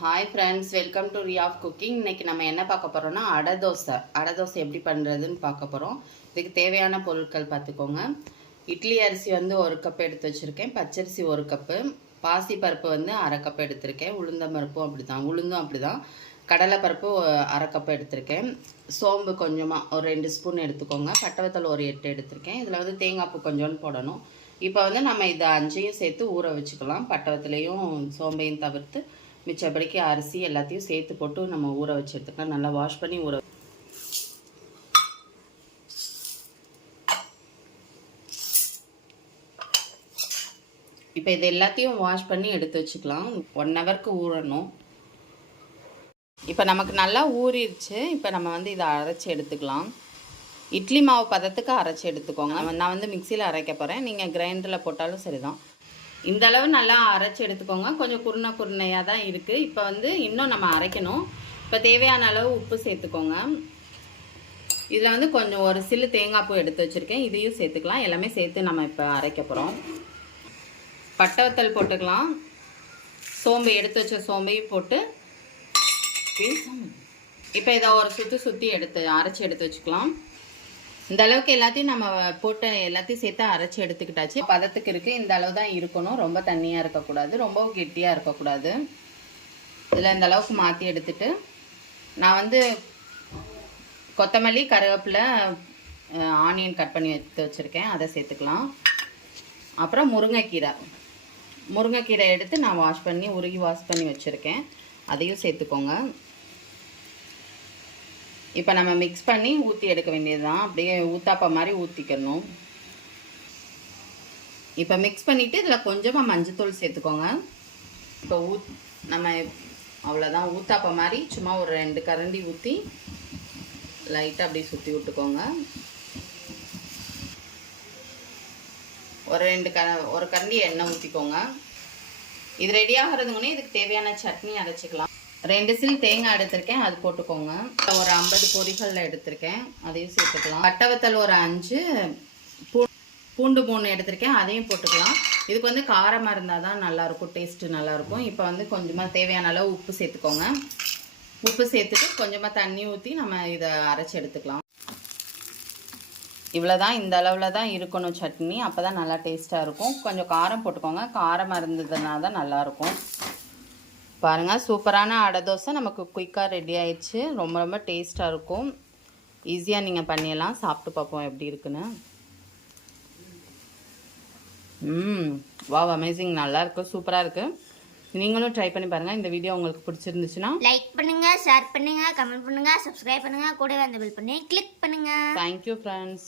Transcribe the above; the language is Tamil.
Hi friends, welcome to Riya of cooking. இன்றைக்கி நம்ம என்ன பார்க்க போகிறோம்னா அடை தோசை எப்படி பண்ணுறதுன்னு பார்க்க போகிறோம். இதுக்கு தேவையான பொருட்கள் பார்த்துக்கோங்க. இட்லி அரிசி வந்து 1 கப் எடுத்து வச்சுருக்கேன். பச்சரிசி 1 கப்பு, பாசிப்பருப்பு வந்து 1/2 கப் எடுத்திருக்கேன். உளுந்தும் அப்படி தான். கடலைப்பருப்பு 1/2 கப் எடுத்திருக்கேன். சோம்பு கொஞ்சமாக ஒரு 2 ஸ்பூன் எடுத்துக்கோங்க. பட்டவத்தல் ஒரு 8 எடுத்திருக்கேன். இதில் வந்து தேங்காய் பூ கொஞ்சோன்னு போடணும். இப்போ வந்து நம்ம இதை 5ஐயும் சேர்த்து ஊற வச்சுக்கலாம். பட்டவத்திலையும் சோம்பையும் தவிர்த்து மிச்சப்படிக்கு அரிசி எல்லாத்தையும் சேர்த்து போட்டு நம்ம ஊற வச்சு எடுத்துக்கலாம். நல்லா வாஷ் பண்ணி ஊற. இப்போ இது எல்லாத்தையும் வாஷ் பண்ணி எடுத்து வச்சுக்கலாம். 1 ஹவருக்கு ஊறணும். இப்போ நமக்கு நல்லா ஊறிடுச்சு. இப்போ நம்ம வந்து இதை அரைச்சி எடுத்துக்கலாம். இட்லி மாவு பதத்துக்கு அரைச்சி எடுத்துக்கோங்க. நான் வந்து மிக்சியில் அரைக்க போகிறேன். நீங்கள் கிரைண்டரில் போட்டாலும் சரிதான். இந்த அளவு நல்லா அரைச்சி எடுத்துக்கோங்க. கொஞ்சம் குருணையாக தான் இருக்குது. இப்போ வந்து இன்னும் நம்ம அரைக்கணும். இப்போ தேவையான அளவு உப்பு சேர்த்துக்கோங்க. இதில் வந்து கொஞ்சம் ஒரு சில்லு தேங்காய் பூ எடுத்து வச்சுருக்கேன். இதையும் சேர்த்துக்கலாம். எல்லாமே சேர்த்து நம்ம இப்போ அரைக்க போகிறோம். பட்டவத்தல் போட்டுக்கலாம். சோம்பு எடுத்து வச்ச சோம்பையும் போட்டு இப்போ இதை ஒரு சுற்றி அரைச்சி எடுத்து வச்சுக்கலாம். இந்த அளவுக்கு எல்லாத்தையும் நம்ம போட்டு எல்லாத்தையும் சேர்த்து அரைச்சி எடுத்துக்கிட்டாச்சு. பதத்துக்கு இருக்குது. இந்த அளவு தான் இருக்கணும். ரொம்ப தண்ணியாக இருக்கக்கூடாது, ரொம்ப கெட்டியாக இருக்கக்கூடாது. இதில் இந்த அளவுக்கு மாற்றி எடுத்துட்டு நான் வந்து கொத்தமல்லி, கருவேப்பிலை, ஆனியன் கட் பண்ணி எடுத்து வச்சுருக்கேன். அதை சேர்த்துக்கலாம். அப்புறம் முருங்கைக்கீரை எடுத்து நான் வாஷ் பண்ணி வச்சுருக்கேன். அதையும் சேர்த்துக்கோங்க. இப்போ நம்ம மிக்ஸ் பண்ணி ஊற்றி எடுக்க வேண்டியது தான். அப்படியே ஊத்தாப்ப மாதிரி ஊற்றிக்கணும். இப்போ மிக்ஸ் பண்ணிவிட்டு இதில் கொஞ்சமாக மஞ்சத்தூள் சேர்த்துக்கோங்க. இப்போ நம்ம அவ்வளோதான். ஊத்தாப்ப மாதிரி சும்மா ஒரு 2 கரண்டி ஊற்றி லைட்டாக அப்படியே சுற்றி விட்டுக்கோங்க. ஒரு கரண்டி எண்ணெய் ஊற்றிக்கோங்க. இது ரெடி ஆகிறதுக்குன்னே இதுக்கு தேவையான சட்னி அரைச்சிக்கலாம். 2 சில் தேங்காய் எடுத்திருக்கேன், அது போட்டுக்கோங்க. ஒரு 50 பொரிகள் எடுத்திருக்கேன், அதையும் சேர்த்துக்கலாம். பட்டவத்தல் ஒரு 5, பூண்டு 3 எடுத்திருக்கேன், அதையும் போட்டுக்கலாம். இதுக்கு வந்து காரமாக இருந்தால் தான் நல்லாயிருக்கும், டேஸ்ட்டு நல்லாயிருக்கும். இப்போ வந்து கொஞ்சமாக தேவையான அளவு உப்பு சேர்த்துக்கோங்க. உப்பு சேர்த்துட்டு கொஞ்சமாக தண்ணி ஊற்றி நம்ம இதை அரைச்சி எடுத்துக்கலாம். இவ்வளோதான். இந்த அளவில் தான் இருக்கணும் சட்னி. அப்போ தான் நல்லா டேஸ்ட்டாக இருக்கும். கொஞ்சம் காரம் போட்டுக்கோங்க. காரமாக இருந்ததுனா தான் நல்லாயிருக்கும். பாருங்கள், சூப்பரான அடை தோசை நமக்கு குயிக்காக ரெடி ஆயிடுச்சு. ரொம்ப டேஸ்ட்டாக இருக்கும். ஈஸியாக நீங்கள் பண்ணிடலாம். சாப்பிட்டு பார்ப்போம் எப்படி இருக்குன்னு. Wow, amazing. நல்லாயிருக்கு, சூப்பராக இருக்குது. நீங்களும் ட்ரை பண்ணி பாருங்கள். இந்த வீடியோ உங்களுக்கு பிடிச்சிருந்துச்சுன்னா லைக் பண்ணுங்கள், ஷேர் பண்ணுங்கள், கமெண்ட் பண்ணுங்கள், சப்ஸ்கிரைப் பண்ணுங்கள், கூடவே அந்த பெல் பண்ணி கிளிக் பண்ணுங்கள். Thank you friends.